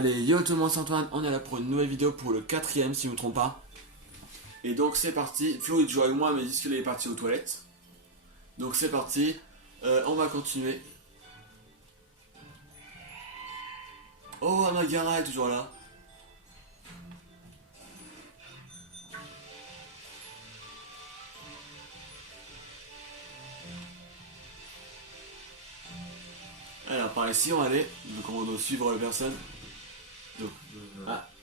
Allez, yo tout le monde, c'est Antoine, on est là pour une nouvelle vidéo pour le 4ème si je ne me trompe pas. Et donc c'est parti, Flo il joue avec moi mais il dit qu'il est parti aux toilettes. Donc c'est parti, on va continuer. Oh, Amagara est toujours là. Alors par ici on va aller, donc on doit suivre les personnes. Donc,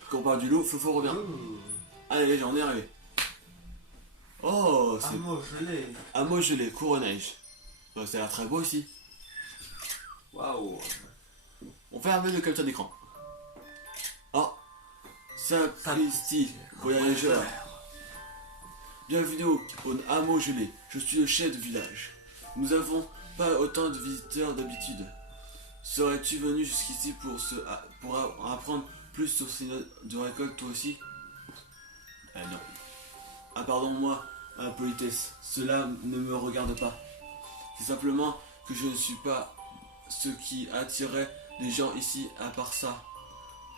quand on parle du loup, Fofo revient. Allez, j'en ai arrivé. Oh, c'est... Hameau gelé. Hameau gelé, Cour-Neige. Ça a l'air très beau ici. Waouh. On fait un peu de capture d'écran. Oh, sapristi, voyageur. Bienvenue au hameau gelé. Je suis le chef de village. Nous avons pas autant de visiteurs d'habitude. Serais-tu venu jusqu'ici pour apprendre plus sur ces notes de récolte toi aussi? Non. Ah pardon-moi, politesse, cela ne me regarde pas. C'est simplement que je ne suis pas ce qui attirait les gens ici à part ça.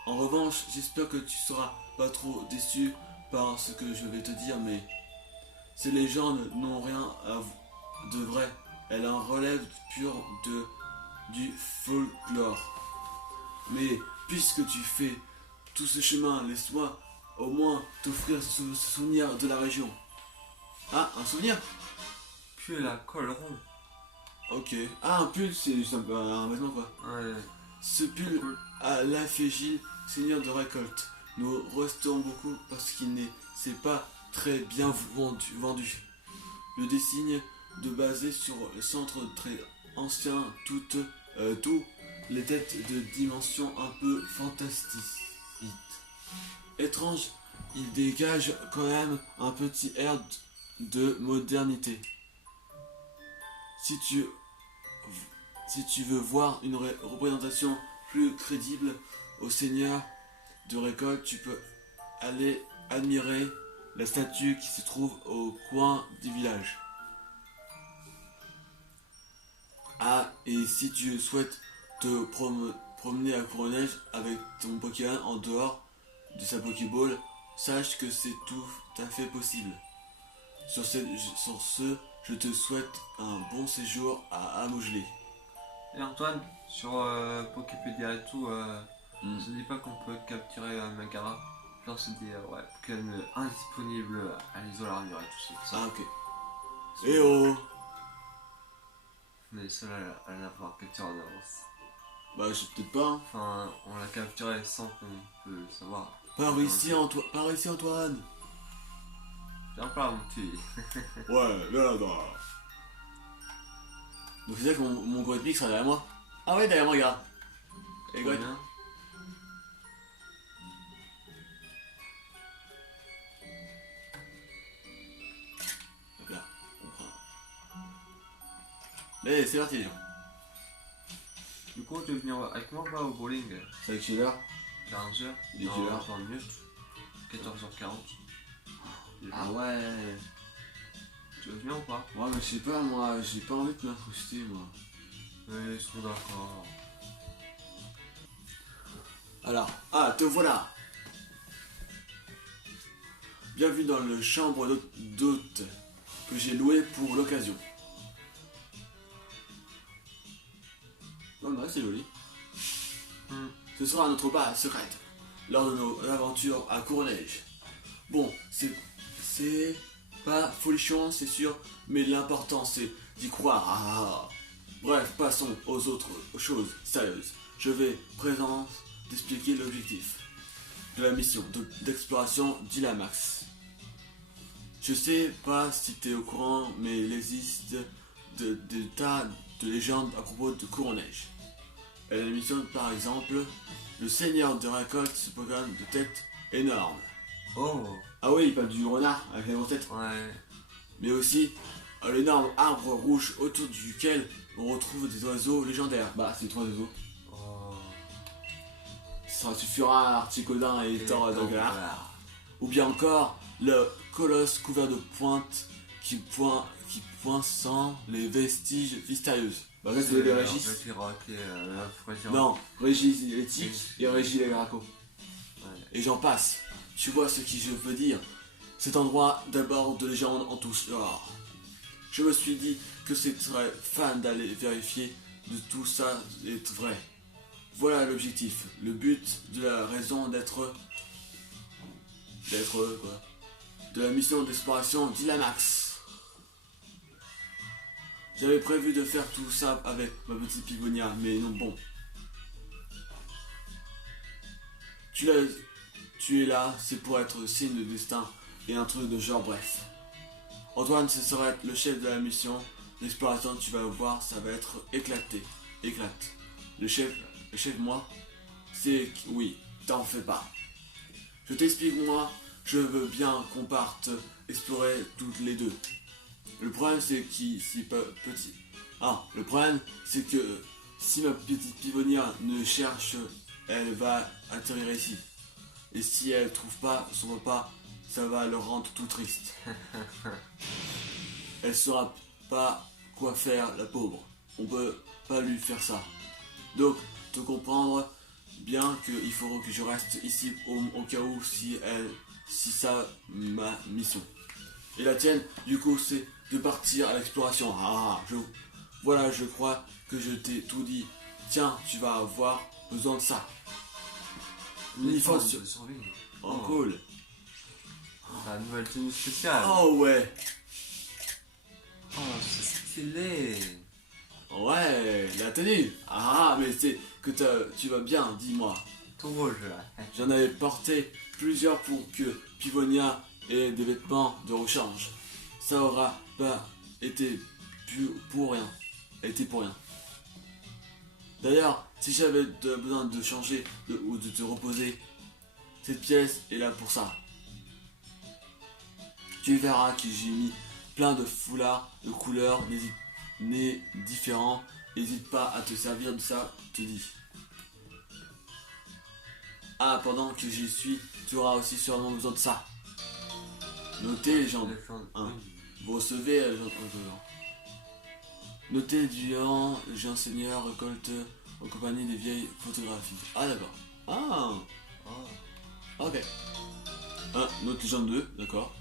En revanche, j'espère que tu seras pas trop déçu par ce que je vais te dire, mais ces légendes n'ont rien de vrai. Elles en relèvent pur du folklore. Mais puisque tu fais tout ce chemin, laisse-moi au moins t'offrir ce souvenir de la région. Ah, un souvenir? Puis la colleron. Ok. Ah, un pull, c'est juste un vêtement quoi. Ouais. Ce pull à l'effigie seigneur de récolte. Nous restons beaucoup parce qu'il c'est pas très bien vendu. Le dessin de basé sur le centre très ancien, tous les têtes de dimension un peu fantastiques. Étrange, il dégage quand même un petit air de modernité. Si tu veux voir une représentation plus crédible au seigneur de récolte, tu peux aller admirer la statue qui se trouve au coin du village. Ah, et si tu souhaites te promener à Cour-Neige avec ton Pokémon en dehors de sa Pokéball, sache que c'est tout à fait possible. Sur ce, je te souhaite un bon séjour à Hameau gelé. Et Antoine, sur Poképédia et tout, ça dit pas qu'on peut capturer Magara. Genre c'est des Pokémon indisponibles à l'isola armure et tout ça. Ah ok. Eh oh. On est les seuls à l'avoir capturé en avance. Bah je sais peut-être pas. Hein. Enfin, on l'a capturé sans qu'on peut le savoir. Par ici Antoine. Viens pas mon petit. Ouais, là. Donc c'est ça que mon gros ethnique sera derrière moi. Ah ouais, derrière moi, regarde. Et Trop bien. Donc là, on prend. Allez, c'est parti les gens. Du coup, tu veux venir avec moi pas au bowling? C'est avec Schiller. 15h. Il est quelle heure? 20 minutes. 14h40. Ah ouais. Tu veux venir ou pas? Ouais, mais je sais pas, moi, j'ai pas envie de m'incruster, moi. Oui, ils sont d'accord. Alors, te voilà. Bienvenue dans le chambre d'hôte que j'ai loué pour l'occasion. Non, mais c'est joli. Ce sera notre base secrète lors de nos aventures à Cour-Neige. Bon, c'est pas folichon, c'est sûr, mais l'important c'est d'y croire. Bref, passons aux autres choses sérieuses. Je vais d'expliquer l'objectif de la mission d'exploration d'Ilamax. Je sais pas si t'es au courant, mais il existe des tas de légendes à propos de Cour-Neige. Elle a la mission, par exemple, le seigneur de récolte ce programme de tête énorme. Oh. Ah oui, il parle du renard avec la grosse tête. Ouais. Mais aussi l'énorme arbre rouge autour duquel on retrouve des oiseaux légendaires. Bah, c'est 3 oiseaux. Oh. Ça suffira Articodin et Thor Doglar. Ou bien encore le colosse couvert de pointes qui poinçant les vestiges mystérieuses. Bah là, c'est les Régis. Non, Régis l'éthique et Régis les Graco. Ouais. Et j'en passe. Tu vois ce que je veux dire. Cet endroit d'abord de légende en tout genre. Je me suis dit que c'est très fan d'aller vérifier de tout ça est vrai. Voilà l'objectif, le but de la raison d'être quoi, de la mission d'exploration d'Ilamax. J'avais prévu de faire tout ça avec ma petite Pivonia, mais non bon. Tu es là, c'est pour être signe de destin et un truc de genre bref. Antoine, ce serait le chef de la mission d'exploration, tu vas voir, ça va être éclaté. Éclate. Le chef, moi, c'est... Oui, t'en fais pas. Je t'explique, moi, je veux bien qu'on parte explorer toutes les deux. Le problème, c'est que si pas petit... Ah, le problème, c'est que si ma petite Pivonia ne cherche, elle va atterrir ici. Et si elle trouve pas son repas, ça va le rendre tout triste. Elle saura pas quoi faire, la pauvre. On peut pas lui faire ça. Donc, te comprendre bien qu'il faudra que je reste ici au cas où si ça ma mission. Et la tienne, du coup, c'est de partir à l'exploration. Voilà, je crois que je t'ai tout dit. Tiens, tu vas avoir besoin de ça. L'uniforme sur... Oh, cool. La nouvelle tenue spéciale. Oh ouais. Oh, c'est stylé. Ouais, la tenue. Mais c'est que tu vas bien, dis-moi. Tout rouge là. J'en avais porté plusieurs pour que Pivonia ait des vêtements de rechange. Ça aura pas été pour rien. D'ailleurs, si j'avais besoin de changer ou de te reposer, cette pièce est là pour ça. Tu verras que j'ai mis plein de foulards de couleurs différents. N'hésite pas à te servir de ça, te dis. Pendant que j'y suis, tu auras aussi sûrement besoin de ça. Notez les gens. Vous recevez les gens. Notez du jeune seigneur récolte en compagnie des vieilles photographies. D'accord. Ok. Note légende 2, d'accord.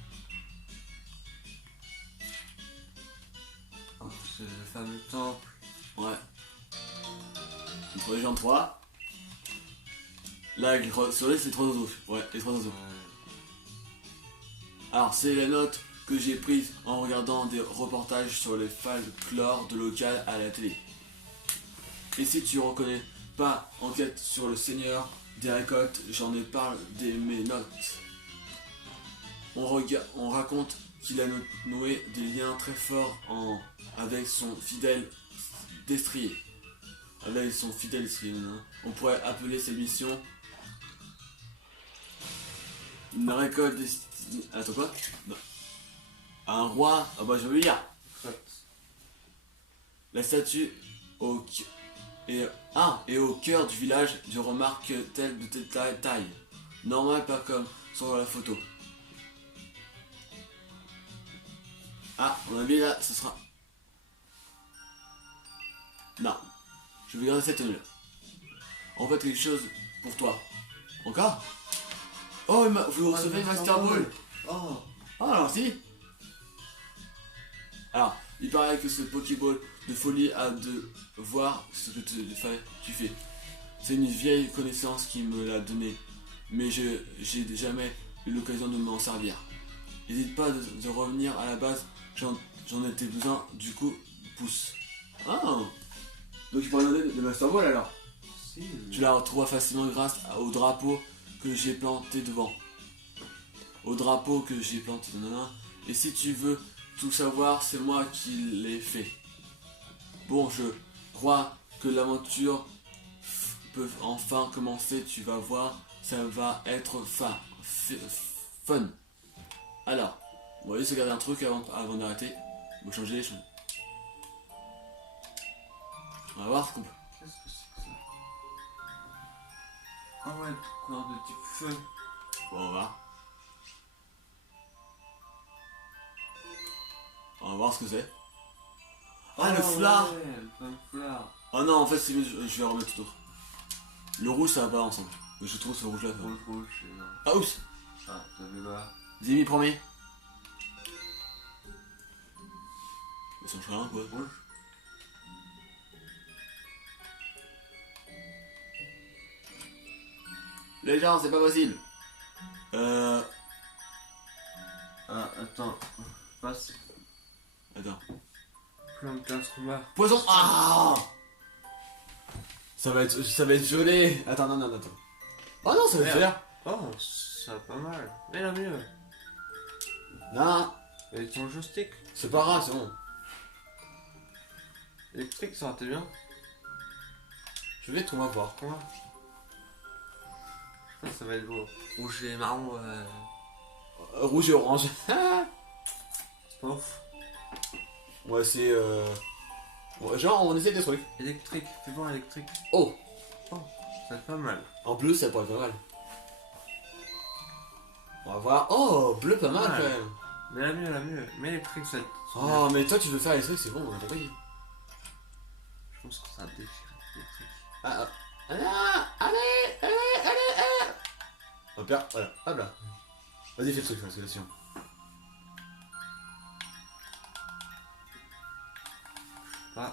C'est le fameux temple. Ouais. Entre légende 3. Là, avec sur les, c'est 3 oiseaux. Ouais, les 3 oiseaux. Alors, c'est la note que j'ai prise en regardant des reportages sur les folklore de local à la télé. Et si tu reconnais pas enquête sur le seigneur des récoltes, j'en ai parlé de mes notes. On raconte qu'il a noué des liens très forts avec son fidèle destrier. On pourrait appeler cette mission une récolte destinée... Attends quoi? Non. Un roi... je veux dire. La statue et au cœur du village, je remarque telle de telle taille. Normal, pas comme sur la photo. On a mis là, ce sera... Non. Je vais garder cette tenue là. En fait, quelque chose pour toi. Encore? Vous recevez Master Ball. Alors si. Alors, il paraît que ce Pokéball de folie a de voir ce que tu fais. C'est une vieille connaissance qui me l'a donné, mais j'ai jamais eu l'occasion de m'en servir. N'hésite pas de revenir à la base, j'en étais besoin, du coup, pousse. Donc tu pourrais donner le Master Ball alors? Si. Tu la retrouveras facilement grâce au drapeau que j'ai planté devant. Et si tu veux tout savoir, c'est moi qui l'ai fait. Bon, je crois que l'aventure peut enfin commencer, tu vas voir, ça va être fun. Alors, on va juste regarder un truc avant d'arrêter. On va changer les choses. On va voir ce qu'on peut. Qu'est-ce que c'est que ça? Ouais, tout couleur de type feu. Bon, on va voir. On va voir ce que c'est. Ah, le foulard. Ouais, le fameux foulard. Ah non, en fait, c'est mieux, je vais remettre tout autre. Le rouge, ça va pas ensemble. Mais je trouve ce rouge-là. ça va. Rouge, non. Ah, oups. Ah, t'as vu là. Zimi, premier. Ça change rien, quoi. Rouge. Les gens, c'est pas facile. Ah, attends. Passe. Attends. Plan de classe combat. Poison. Ah. Ça va être gelé. Attends, non, attends. Oh non, ça va Merde. faire. Oh, ça va pas mal. Mais la mieux. Non, Et ton joystick c'est pas grave, c'est bon. électrique, ça aurait été bien. Je vais tout voir. Quoi? Ça va être beau. Rouge et marron, Rouge et orange. c'est pas ouf. Ouais, c'est ouais, genre, on essaie des trucs. Électrique, fais voir électrique. Oh, Ça va être pas mal. en bleu, ça pourrait être pas mal. On va voir. Oh, bleu, pas mal Ouais. quand même. Mais la mieux. Mais électrique, ça va être. Oh, mais toi, tu veux faire les trucs, c'est bon, on a compris. Je pense que ça va déchirer électrique. Allez. Hop là, voilà, hop là. Vas-y, fais le truc, parce que sinon. Ah.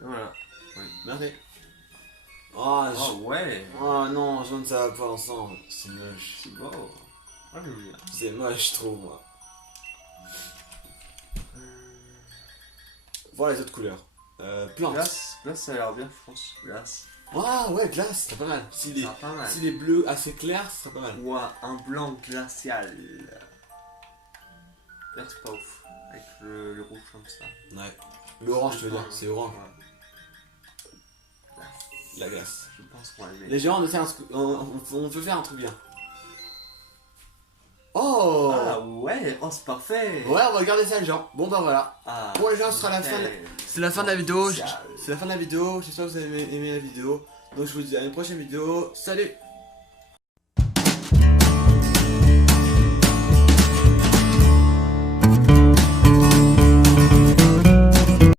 Et voilà. Merci. Oh, Oh ouais. oh non, je ne ça va pas ensemble. C'est moche. C'est beau. Ah, j'aime bien. C'est moche, je trouve, moi. Voir les autres couleurs. Plantes. Glace, ça a l'air bien, je pense. Glace. Ah ouais, glace, c'est pas mal. Ça a l'air pas mal. Si les bleus assez clairs, ce serait pas mal. Ou un blanc glacial. Vert, c'est pas ouf. Avec le rouge comme ça. Ouais. L'orange, je veux dire, c'est orange. Ouais. La glace. Je pense qu'on va aimer. Les gens, on peut faire un truc bien. Oh Ah ouais, oh c'est parfait. Ouais, on va regarder ça, les gens. Bon, bah voilà. Ah, Bon, les gens, ce sera la fin. C'est la fin de la vidéo. Spécial. C'est la fin de la vidéo. J'espère que vous avez aimé la vidéo. Donc, je vous dis à une prochaine vidéo. Salut!